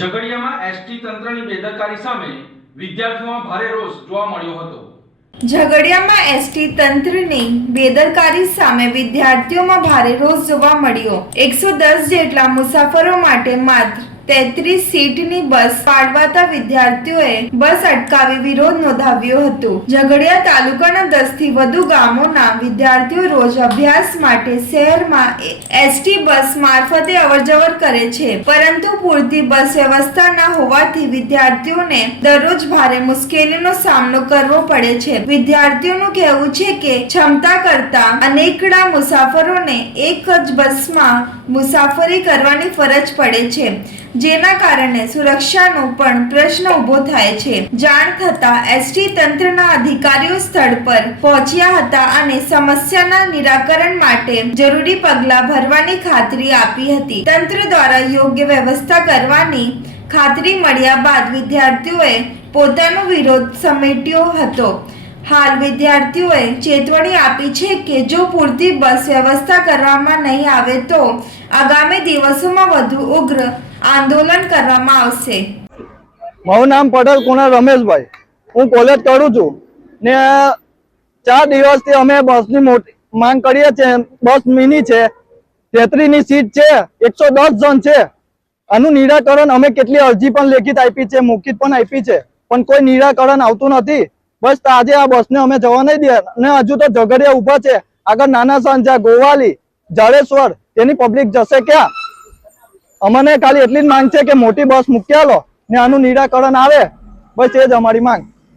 ઝઘડિયામાં ST તંત્રની બેદરકારી સામે વિદ્યાર્થીઓમાં ભારે રોષ જોવા મળ્યો હતો। ઝઘડિયામાં એસટી તંત્રની બેદરકારી સામે વિદ્યાર્થીઓમાં ભારે રોષ જોવા મળ્યો। 110 જેટલા મુસાફરો માટે માત્ર 33 સીટની બસ ફાળવાતા વિદ્યાર્થીઓએ બસ અટકાવી વિરોધ નોંધાવ્યો હતો। ઝઘડિયા તાલુકાના 10 થી વધુ ગામોના વિદ્યાર્થીઓ રોજ અભ્યાસ માટે શહેરમાં એસટી બસ મારફતે અવરજવર કરે છે, પરંતુ પૂરતી બસ વ્યવસ્થા ન હોવાથી વિદ્યાર્થીઓને દરરોજ ભારે મુશ્કેલીનો સામનો કરવો પડે છે। વિદ્યાર્થીઓનું કહેવું છે કે ક્ષમતા કરતા અનેકડા મુસાફરોને એક જ બસમાં મુસાફરી કરવાની ફરજ પડે છે, જેના કારણે સુરક્ષાનો પણ પ્રશ્ન ઊભો થાય છે। જાણ થતાં એસટી તંત્રના અધિકારીઓ સ્થળ પર પહોંચ્યા હતા અને સમસ્યાના નિરાકરણ માટે જરૂરી પગલાં ભરવાની ખાતરી આપી હતી। તંત્ર દ્વારા યોગ્ય વ્યવસ્થા કરવાની ખાતરી મળ્યા બાદ વિદ્યાર્થીઓએ પોતાનો વિરોધ સમેટ્યો હતો। હાલ વિદ્યાર્થીઓએ ચેતવણી આપી છે કે જો પૂરતી બસ વ્યવસ્થા કરવામાં નહીં આવે તો આગામી દિવસોમાં વધુ ઉગ્ર આંદોલન કરવામાં આવશે। મારું નામ પટેલ કુણાલ રમેશભાઈ, હું કોલેજ કરું છું ને 4 દિવસથી અમે બસની મોટી માંગ કરીએ છીએ। બસ મિની છે, 33 ની સીટ છે, 110 જણ છે। આનું નિરાકરણ અમે કેટલી અરજી પણ લેખિત આપી છે, મૌખિક પણ આપી છે, પણ કોઈ નિરાકરણ આવતું નથી। બસ આજે આ બસને અમે જવા નહીં દે ને હજુ તો ઝઘડિયા ઉભા છે, આગળ નાના સંજા, ગોવાલી, જાડેશ્વર, તેની પબ્લિક જશે ક્યાં? અમને ખાલી એટલી જ માંગ છે કે મોટી બસ મૂકી આલો ને આનું નિરાકરણ આવે, બસ એ જ અમારી માંગ।